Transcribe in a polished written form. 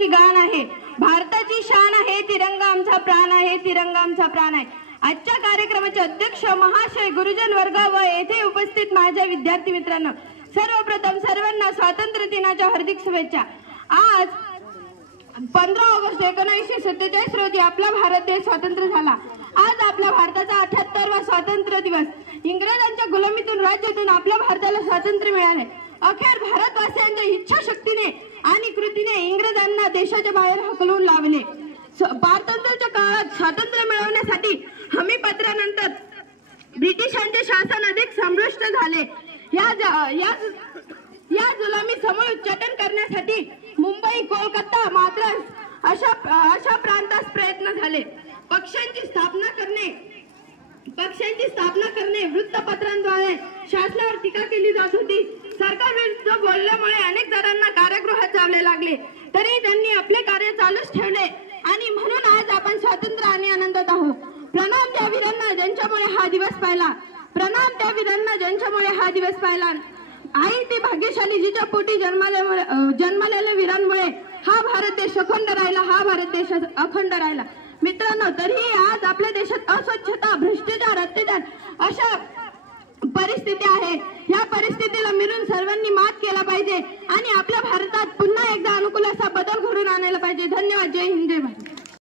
गान आहे, भारताची शान आहे, तिरंगा आमचा प्राण आहे, तिरंगा आमचा प्राण आहे। आजच्या कार्यक्रमाचे अध्यक्ष महाशय, गुरुजन वर्ग व येथे उपस्थित माझ्या विद्यार्थी मित्रांनो, सर्वप्रथम सर्वांना स्वातंत्र्य दिनाच्या हार्दिक शुभेच्छा। आज 15 ऑगस्ट 1947 रोजी आपला भारत देश स्वतंत्र झाला। आज आपल्या भारताचा 78वा स्वातंत्र्य दिवस। इंग्रजांच्या गुलामीतून राज्यातून आपल्या भारताला स्वातंत्र्य मिळाले। अखेर भारतवासियांच्या इच्छाशक्तीने आणि कृतीने इंग्रजांना देशाच्या बाहेर हकलून लावले। स्वातंत्र्याच्या काळात स्वातंत्र्य मिळवण्यासाठी हमीपत्रानंतर ब्रिटिशांचे शासन अधिक संपुष्ट झाले। या जुलमी समूळ उच्चाटन करण्यासाठी मुंबई, कोलकाता, माद्रास अशा प्रांतात प्रयत्न झाले। पक्षांची स्थापना करणे, वृत्तपत्रांद्वारे शासनावर टीका केली जात होती। सरकारविरुद्ध बोलल्यामुळे अनेक जणांना कारागृहात जावे लागले, तरी त्यांनी आपले कार्य चालूच ठेवले आणि म्हणून आज आपण स्वातंत्र्य आणि आनंदात आहोत। प्रणाम त्या वीरांना ज्यांच्यामुळे हा दिवस पाहिला, प्रणाम त्या वीरांना ज्यांच्यामुळे हा दिवस पाहिला। आई ती भाग्यशाली जिच्या पोटी जन्मलेल्या वीरांमुळे हा भारत देश अखंड राहिला, हा भारत देश अखंड राहिला। मित्रांनो, तरीही आज आपल्या देशात अस्वच्छता, भ्रष्टाचार, अत्याचार अशा परिस्थिती आहे। या परिस्थितीला मिळून सर्वांनी मात केला पाहिजे आणि आपल्या भारतात पुन्हा एकदा अनुकूल असा बदल घडून आणायला पाहिजे। धन्यवाद। जय हिंद, जय भारत।